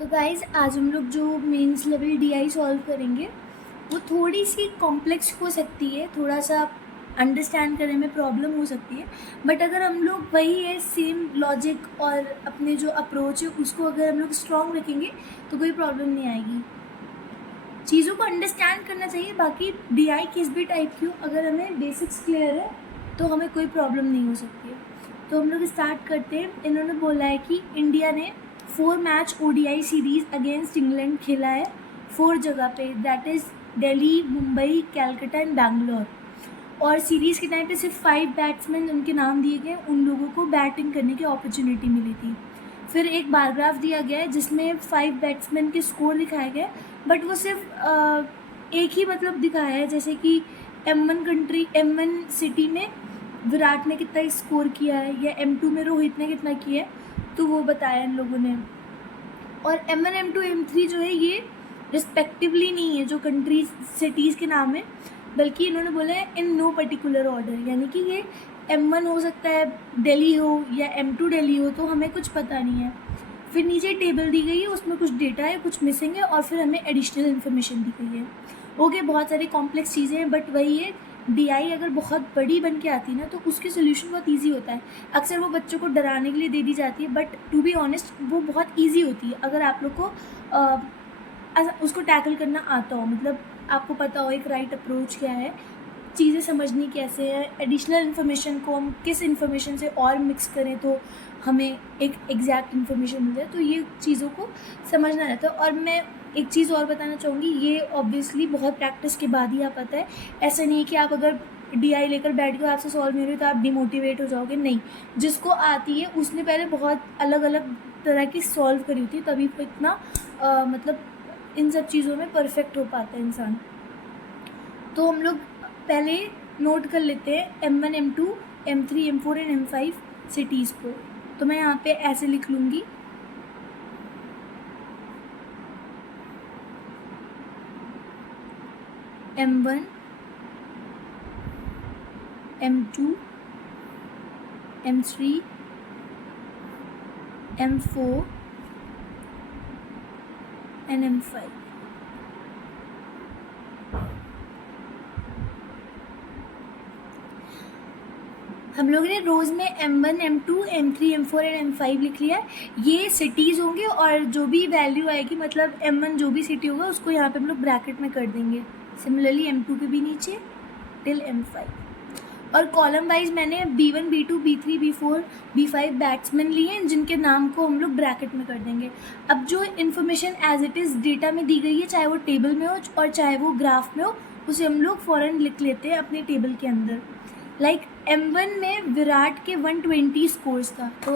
तो गाइज़ आज हम लोग जो मेंस लेवल डीआई सॉल्व करेंगे वो थोड़ी सी कॉम्प्लेक्स हो सकती है, थोड़ा सा अंडरस्टैंड करने में प्रॉब्लम हो सकती है। बट अगर हम लोग वही है सेम लॉजिक और अपने जो अप्रोच है उसको अगर हम लोग स्ट्रॉन्ग रखेंगे तो कोई प्रॉब्लम नहीं आएगी। चीज़ों को अंडरस्टैंड करना चाहिए। बाकी डीआई किस भी टाइप की हो, अगर हमें बेसिक्स क्लियर है तो हमें कोई प्रॉब्लम नहीं हो सकती है। तो हम लोग स्टार्ट करते हैं। इन्होंने बोला है कि इंडिया ने 4 match ODI series against England खेला है 4 जगह पे, that is Delhi, Mumbai, Calcutta and Bangalore. और सीरीज़ के टाइम पे सिर्फ 5 बैट्समैन उनके नाम दिए गए, उन लोगों को बैटिंग करने की अपॉर्चुनिटी मिली थी। फिर एक बार ग्राफ दिया गया है जिसमें 5 बैट्समैन के स्कोर दिखाए गए, बट वो सिर्फ एक ही मतलब दिखाया है, जैसे कि M1 सिटी में विराट ने कितना स्कोर किया है या M2 में रोहित ने कितना किया है, तो वो बताया इन लोगों ने। और M1, M2, M3 जो है ये रिस्पेक्टिवली नहीं है जो कंट्रीज सिटीज़ के नाम है, बल्कि इन्होंने बोला है इन नो पर्टिकुलर ऑर्डर, यानी कि ये M1 हो सकता है दिल्ली हो या M2 दिल्ली हो, तो हमें कुछ पता नहीं है। फिर नीचे टेबल दी गई है, उसमें कुछ डेटा है, कुछ मिसिंग है, और फिर हमें एडिशनल इन्फॉर्मेशन दी गई है। ओके, बहुत सारी कॉम्प्लेक्स चीज़ें हैं, बट वही है डीआई अगर बहुत बड़ी बन के आती है ना तो उसके सोल्यूशन बहुत इजी होता है। अक्सर वो बच्चों को डराने के लिए दे दी जाती है, बट टू बी ऑनेस्ट वो बहुत इजी होती है अगर आप लोग को उसको टैकल करना आता हो, मतलब आपको पता हो एक राइट अप्रोच क्या है, चीज़ें समझनी कैसे है, एडिशनल इन्फॉर्मेशन को हम किस इन्फॉर्मेशन से और मिक्स करें तो हमें एक एग्जैक्ट इन्फॉर्मेशन मिल जाए, तो ये चीज़ों को समझना रहता है। और मैं एक चीज़ और बताना चाहूँगी, ये ऑब्वियसली बहुत प्रैक्टिस के बाद ही आ पाता है। ऐसा नहीं है कि आप अगर डीआई लेकर बैठ गए आपसे सॉल्व नहीं हो रही तो आप डिमोटिवेट हो जाओगे, नहीं। जिसको आती है उसने पहले बहुत अलग अलग तरह की सॉल्व करी होती है, तभी वो इतना मतलब इन सब चीज़ों में परफेक्ट हो पाता है इंसान। तो हम लोग पहले नोट कर लेते हैं M1, M2, M3, M4 and M5 cities को। तो मैं यहाँ पे ऐसे लिख लूँगी, M1, M2, M3, M4 and M5। हम लोगों ने रोज़ में M1, M2, M3, M4 and M5 लिख लिया है। ये सिटीज़ होंगे और जो भी वैल्यू आएगी, मतलब M1 जो भी सिटी होगा उसको यहाँ पे हम लोग ब्रैकेट में कर देंगे। सिमिलरली M2 के भी नीचे टिल M5। और कॉलम वाइज मैंने B1, B2, B3, B4, B5 batsman लिए हैं जिनके नाम को हम लोग ब्रैकेट में कर देंगे। अब जो information as it is data में दी गई है, चाहे वो टेबल में हो और चाहे वो ग्राफ में हो, उसे हम लोग फ़ौरन लिख लेते हैं अपने टेबल के अंदर। लाइक M1 में विराट के 120 स्कोर्स था, तो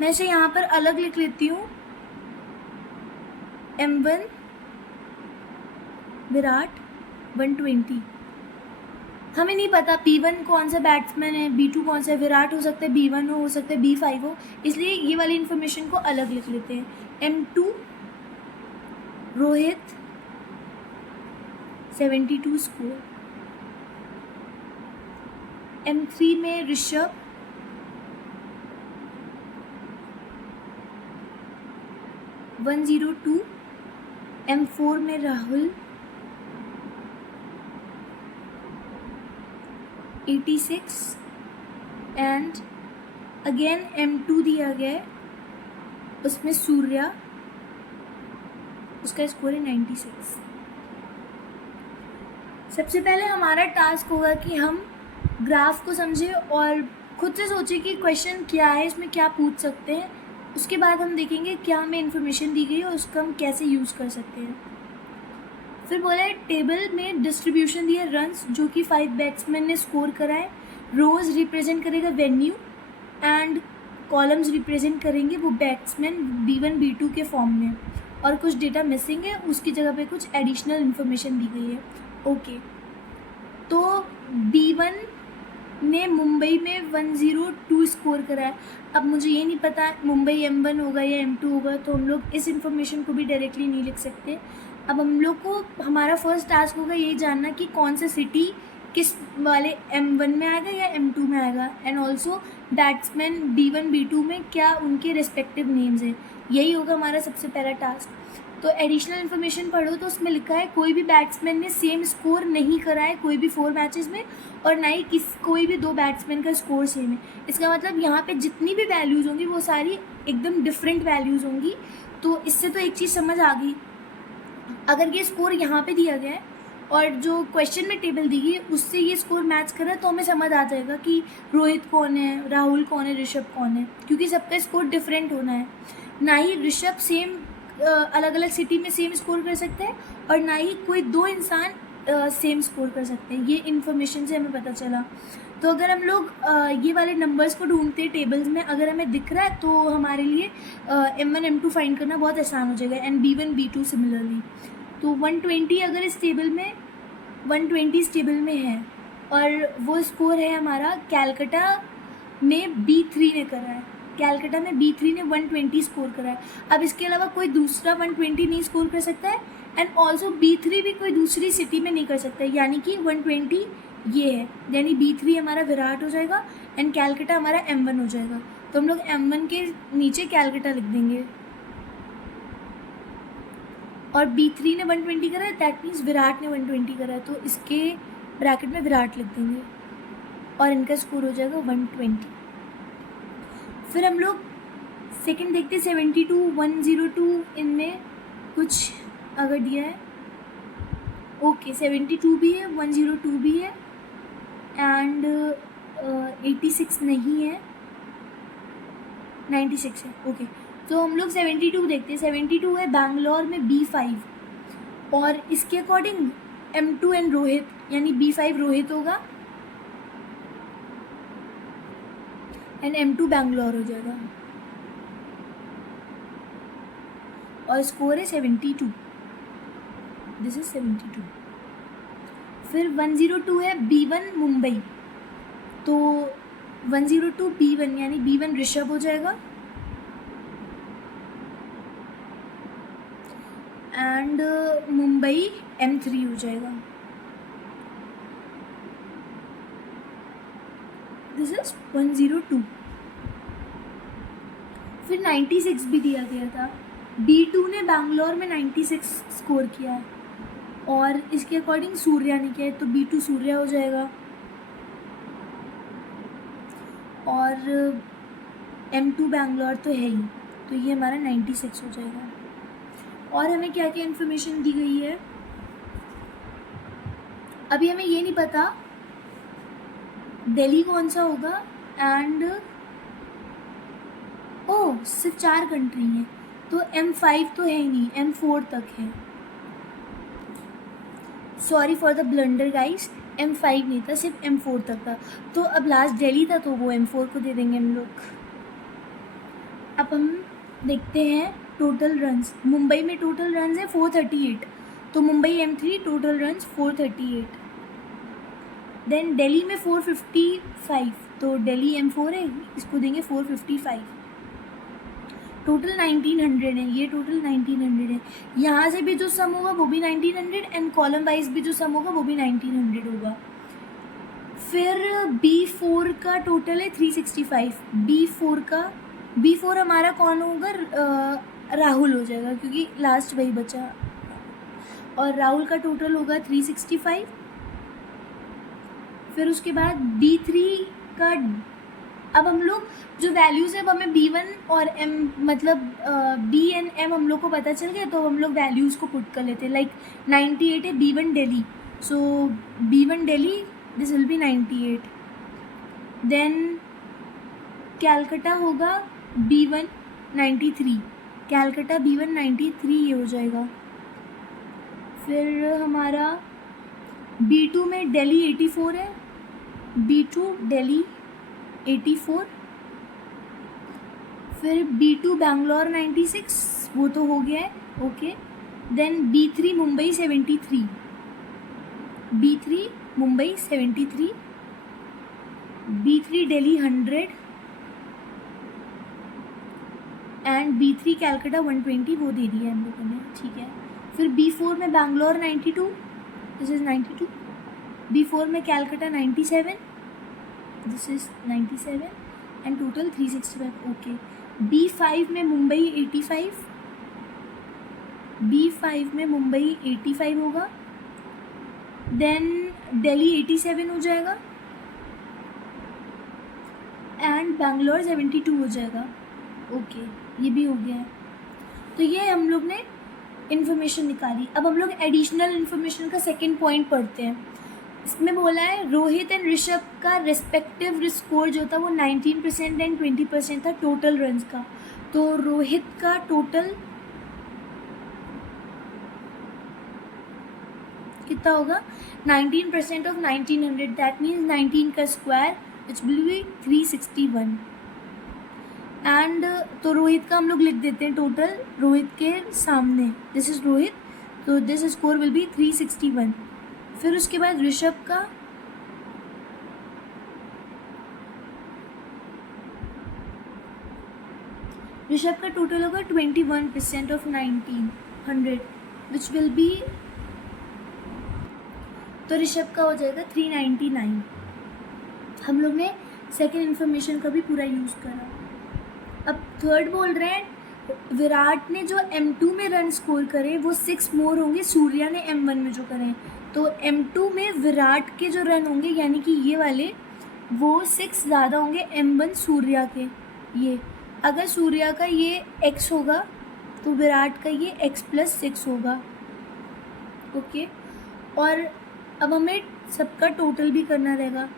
मैं इसे यहाँ पर अलग लिख लेती हूँ। M1 विराट 120। हमें नहीं पता P1 कौन सा बैट्समैन है, B2 कौन सा है, विराट हो सकता है B1 हो सकता है B5 हो, इसलिए ये वाली इन्फॉर्मेशन को अलग लिख लेते हैं। M2 रोहित 72 स्कोर, M3 में ऋषभ 102, M4 में राहुल 86 एंड अगेन M2 दिया गया है, उसमें सूर्या, उसका स्कोर है 96। सबसे पहले हमारा टास्क होगा कि हम ग्राफ को समझें और खुद से सोचें कि क्वेश्चन क्या है, इसमें क्या पूछ सकते हैं। उसके बाद हम देखेंगे क्या हमें इन्फॉर्मेशन दी गई है और उसका हम कैसे यूज़ कर सकते हैं। फिर बोला है टेबल में डिस्ट्रीब्यूशन दिया रन्स जो कि 5 बैट्समैन ने स्कोर करा है, रोज़ रिप्रेजेंट करेगा वेन्यू एंड कॉलम्स रिप्रेजेंट करेंगे वो बैट्समैन B1, B2 के फॉर्म में, और कुछ डेटा मिसिंग है, उसकी जगह पे कुछ एडिशनल इन्फॉर्मेशन दी गई है। ओके, तो B1 ने मुंबई में 102 स्कोर करा है। अब मुझे ये नहीं पता मुंबई M1 होगा या M2 होगा, तो हम लोग इस इन्फॉर्मेशन को भी डायरेक्टली नहीं लिख सकते। अब हम लोग को हमारा फर्स्ट टास्क होगा यही जानना कि कौन सा सिटी किस वाले M1 में आएगा या M2 में आएगा, and also batsman B1 B2 में क्या उनके रिस्पेक्टिव नेम्स हैं। यही होगा हमारा सबसे पहला टास्क। तो एडिशनल इन्फॉर्मेशन पढ़ो तो उसमें लिखा है कोई भी बैट्समैन ने सेम स्कोर नहीं करा है कोई भी 4 मैचेस में, और ना ही कोई भी 2 बैट्समैन का स्कोर सेम है। इसका मतलब यहाँ पे जितनी भी वैल्यूज़ होंगी वो सारी एकदम डिफरेंट वैल्यूज़ होंगी। तो इससे तो एक चीज़ समझ आ गई, अगर ये स्कोर यहाँ पे दिया गया है और जो क्वेश्चन में टेबल दी गई है उससे ये स्कोर मैच कर रहा है तो हमें समझ आ जाएगा कि रोहित कौन है, राहुल कौन है, ऋषभ कौन है, क्योंकि सबका स्कोर डिफरेंट होना है। ना ही ऋषभ सेम अलग अलग सिटी में सेम स्कोर कर सकते हैं और ना ही कोई 2 इंसान सेम स्कोर कर सकते हैं। ये इन्फॉर्मेशन से हमें पता चला। तो अगर हम लोग ये वाले नंबर्स को ढूंढते हैं टेबल्स में, अगर हमें दिख रहा है तो हमारे लिए M1 M2 फाइंड करना बहुत आसान हो जाएगा, एंड B1 B2 सिमिलरली। तो 120 अगर इस टेबल में 120 इस टेबल में है और वो स्कोर है हमारा कैलकाटा में B3 ने करा है, कैलकाटा में B3 ने 120 स्कोर करा है। अब इसके अलावा कोई दूसरा 120 नहीं स्कोर कर सकता है, एंड ऑल्सो B3 भी कोई दूसरी सिटी में नहीं कर सकता है, यानी कि 120 ये है, यानी B3 हमारा विराट हो जाएगा एंड कैलकाटा हमारा M1 हो जाएगा। तो हम लोग M1 के नीचे कैलकाटा लिख देंगे, और B3 ने 120 करा है, दैट मीन्स विराट ने 120 करा है, तो इसके ब्रैकेट में विराट लिख देंगे और इनका स्कोर हो जाएगा 120। फिर हम लोग सेकंड देखते 72 102, इनमें कुछ अगर दिया है, ओके 72 भी है, 102 भी है, एंड 86 नहीं है, 96 है, ओके। तो हम लोग 72 देखते हैं। 72 है बैंगलोर में B5, और इसके अकॉर्डिंग M2 एंड रोहित, यानी B5 रोहित होगा एंड M2 बैंगलोर हो जाएगा, और स्कोर है 72, दिस इज 72। फिर 102 है B1 मुंबई, तो 102 B1 यानी B1 ऋषभ हो जाएगा, एंड मुंबई M3 हो जाएगा, दिस इज 102। फिर 96 भी दिया गया था, B2 ने बैंगलोर में 96 स्कोर किया है और इसके अकॉर्डिंग सूर्या ने किया है, तो B2 सूर्या हो जाएगा, और M2 बैंगलोर तो है ही, तो ये हमारा 96 हो जाएगा। और हमें क्या क्या इन्फॉर्मेशन दी गई है, अभी हमें ये नहीं पता दिल्ली कौन सा होगा, एंड ओह सिर्फ 4 कंट्री हैं, तो M5 तो है ही नहीं, M4 तक है, sorry for the blunder guys, M5 नहीं था, सिर्फ M4 तक था। तो अब लास्ट दिल्ली था तो वो M4 को दे देंगे हम लोग। अब हम देखते हैं टोटल रन्स। मुंबई में टोटल रन्स है 438, तो Mumbai M3 total runs 438। Then Delhi में 455, तो दिल्ली M4 है, इसको देंगे 455। टोटल 1900 है, ये टोटल 1900 है। यहाँ से भी जो सम होगा वो भी 1900, एंड कॉलम वाइज भी जो सम होगा वो भी 1900 होगा। फिर B4 का टोटल है 365। B4 हमारा कौन होगा, राहुल हो जाएगा क्योंकि लास्ट वही बचा, और राहुल का टोटल होगा 365। फिर उसके बाद B3 का, अब हम लोग जो वैल्यूज़ है वो हमें B1 और M मतलब B एंड M हम लोग को पता चल गया, तो हम लोग वैल्यूज़ को पुट कर लेते हैं। लाइक 98 है B1 Delhi, so B1 Delhi this will be 98। Then Calcutta होगा B1 93, कैलकाटा B1 93 ये हो जाएगा। फिर हमारा B2 में दिल्ली 84 है, B2 दिल्ली 84। फिर B2 बैंगलोर 96, वो तो हो गया है, okay. Then B3 Mumbai 73, B3 Mumbai 73, B3 Delhi 100, and B3 Calcutta 120, वो दे दिया हम लोगों ने, ठीक है। फिर B4 में बैंगलोर 92, दिस इज़ 92। B4 में Calcutta 97, this is 97 and total 365. Okay. B5 में मुंबई 85, B5 में मुंबई 85 होगा. देन दिल्ली 87 हो जाएगा एंड बैंगलोर 72 हो जाएगा. ओके, ये भी हो गया है. तो ये हम लोग ने इन्फॉर्मेशन निकाली. अब हम लोग एडिशनल इन्फॉर्मेशन का सेकंड पॉइंट पढ़ते हैं. इसमें बोला है रोहित एंड ऋषभ का रेस्पेक्टिव स्कोर जो था वो 19% एंड 20% था टोटल रन्स का. तो रोहित का टोटल कितना होगा? 19% ऑफ 1900, दैट मीन्स 19 का square which will be 361. And तो रोहित का हम लोग लिख देते हैं टोटल रोहित के सामने. दिस इज रोहित, तो दिस स्कोर विल बी 361. फिर उसके बाद ऋषभ का टोटल होगा 21% ऑफ 1900 विच विल बी, तो ऋषभ का हो जाएगा 399. हम लोग ने सेकेंड इन्फॉर्मेशन का भी पूरा यूज़ करा. अब थर्ड बोल रहे हैं विराट ने जो M2 में रन स्कोर करे वो 6 मोर होंगे सूर्या ने M1 में जो करें. तो M2 में विराट के जो रन होंगे यानी कि ये वाले वो 6 ज़्यादा होंगे M1 सूर्या के. ये अगर सूर्या का ये x होगा तो विराट का ये x+6 होगा. ओके. और अब हमें सबका टोटल भी करना रहेगा.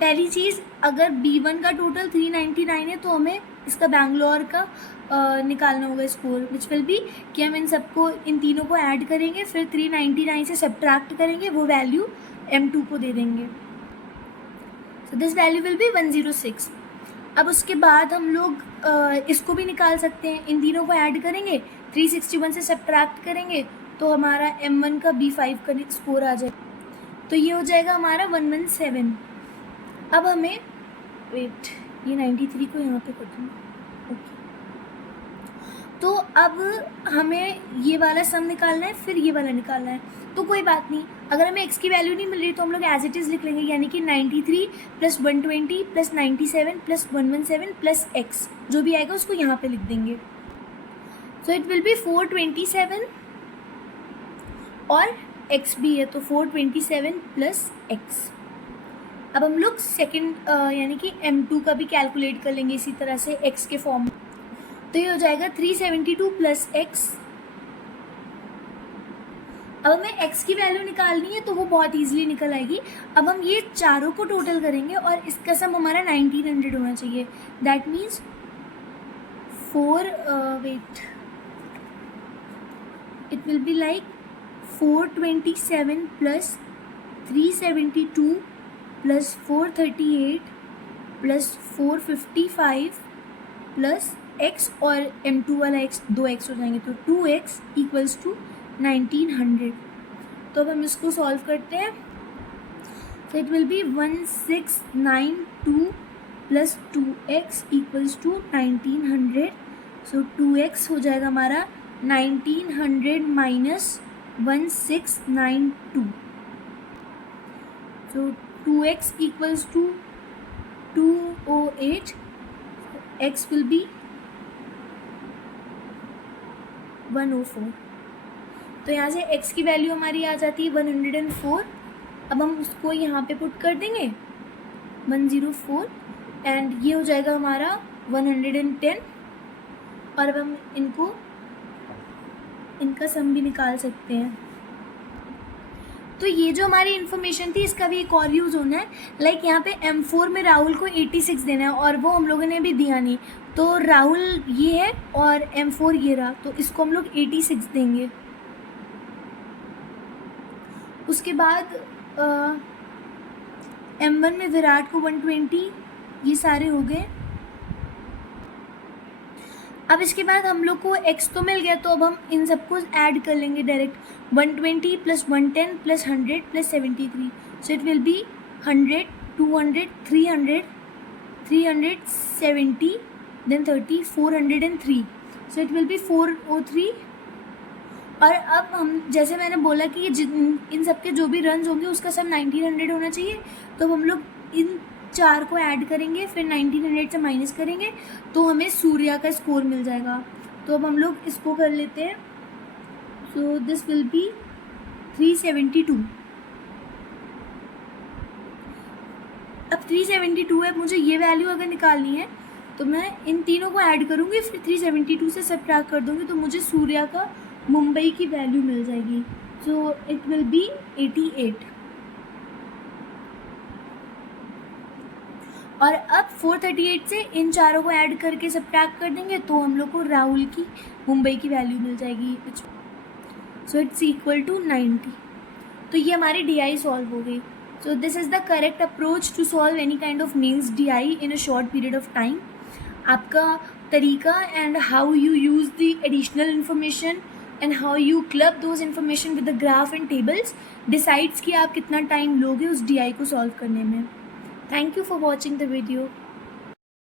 पहली चीज़, अगर B1 का टोटल 399 है तो हमें इसका बैंगलोर का निकालना होगा स्कोर विच विल बी कि हम इन सबको इन तीनों को ऐड करेंगे फिर 399 से सब्ट्रैक्ट करेंगे, वो वैल्यू M2 को दे देंगे. So this value will be 106. अब उसके बाद हम लोग इसको भी निकाल सकते हैं. इन तीनों को ऐड करेंगे, 361 से सब्ट्रैक्ट करेंगे तो हमारा M1 का B5 का स्कोर आ जाएगा. तो ये हो जाएगा हमारा 117. अब हमें वेट, ये 93 को यहाँ पे कर दूँ. ओके. तो अब हमें ये वाला सम निकालना है फिर ये वाला निकालना है. तो कोई बात नहीं, अगर हमें x की वैल्यू नहीं मिल रही तो हम लोग एज इट इज़ लिख लेंगे, यानी कि 93 + 120 + 97 + 117 + x जो भी आएगा उसको यहाँ पे लिख देंगे. सो इट विल बी 427 और x भी है तो 427 + x. अब हम लोग सेकंड यानी कि M2 का भी कैलकुलेट कर लेंगे इसी तरह से x के फॉर्म में. तो ये हो जाएगा 372 + x. अब हमें x की वैल्यू निकालनी है तो वो बहुत ईजिली निकल आएगी. अब हम ये चारों को टोटल करेंगे और इसका सम हमारा 1900 होना चाहिए. That means it will be like 427 + 372 + 438 + 455 + x और M2 वाला x 2x हो जाएंगे तो 2x = 1900. तो अब हम इसको सॉल्व करते हैं. तो it will be 1692 + 2x = 1900. So 2x हो जाएगा हमारा 1900 - 1692. So 2x = 208. X will be 104. तो यहाँ से x की वैल्यू हमारी आ जाती है 104. अब हम उसको यहाँ पे पुट कर देंगे 104 एंड ये हो जाएगा हमारा 110. और अब हम इनका सम भी निकाल सकते हैं. तो ये जो हमारी इन्फॉर्मेशन थी इसका भी एक और यूज़ होना है. लाइक यहाँ पे M4 में राहुल को 86 देना है और वो हम लोगों ने भी दिया नहीं. तो राहुल ये है और M4 ये रहा तो इसको हम लोग 86 देंगे. उसके बाद M1 में विराट को 120, ये सारे हो गए. अब इसके बाद हम लोग को x तो मिल गया तो अब हम इन सबको ऐड कर लेंगे direct. 120 + 110 + 100 + 73. So it will be 100, 200, 300, 370, then 30, 403. So it will be 403 और अब हम जैसे मैंने बोला कि ये इन सब के जो भी रन्स होंगे उसका सब 1900 होना चाहिए, तो हम लोग इन 4 को ऐड करेंगे, फिर 1900 से माइनस करेंगे, तो हमें सूर्या का स्कोर मिल जाएगा। तो अब हम लोग इसको कर लेते हैं। So this will B 372। अब 372 है, मुझे ये वैल्यू अगर निकालनी है तो मैं इन तीनों को ऐड करूँगी, फिर 372 से सबट्रैक्ट कर दूँगी, तो मुझे सूर्या का मुंबई की वैल्यू मिल जाएगी। So it will be 88। और अब 438 से इन चारों को ऐड करके सबट्रैक्ट कर देंगे, तो हम लोग को राहुल की मुंबई की वैल्यू मिल जाएगी। So it's equal to 90। तो ये हमारी DI सॉल्व हो गई। So this is the correct approach to solve any kind of means DI in a short period of time. आपका तरीका and how you use the additional information and how you club those information with the graph and tables decides कि आप कितना time लोगे उस DI को solve करने में. Thank you for watching the video.